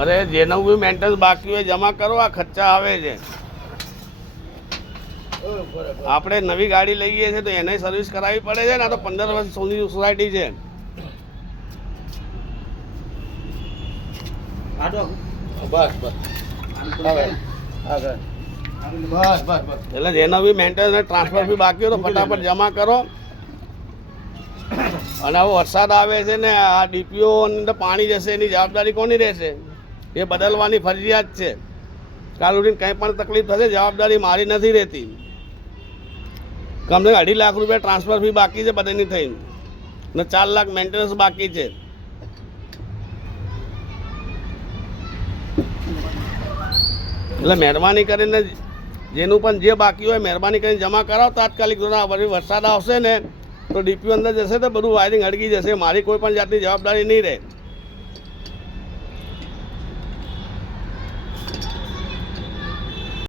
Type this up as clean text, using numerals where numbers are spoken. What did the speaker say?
અરે જેનું બી મેન્ટેનન્સ બાકી હોય જમા કરો, આ ખર્ચા આવે છે. આપણે નવી ગાડી લઈએ છીએ તો એને સર્વિસ કરાવવી પડે છે ને. આ તો 15 વર્ષ સોની સોસાયટી છે. બસ બસ એટલે જેનો બી મેન્ટેનન્સ ટ્રાન્સફર બી બાકી હોય તો ફટાફટ જમા કરો. અને હવે વરસાદ આવે છે ને આ ડીપીઓ અંદર પાણી જશે એની જવાબદારી કોની રહેશે? એ બદલવાની ફરજિયાત છે. કાલ ઉઠીને કંઈ પણ તકલીફ થશે જવાબદારી મારી નથી રહેતી. કમસે કમ 2.5 લાખ રૂપિયા ટ્રાન્સફર ફી બાકી છે બધાની થઈને, ને 4 લાખ મેન્ટેનન્સ બાકી છે. એટલે મહેરબાની કરીને જેનું પણ જે બાકી હોય મહેરબાની કરીને જમા કરાવો તાત્કાલિક ધોરણે. વળી વરસાદ આવશે ને તો ડીપીઓ અંદર જશે તો બધું વાયરિંગ હળગી જશે. મારી કોઈ પણ જાતની જવાબદારી નહીં રહે.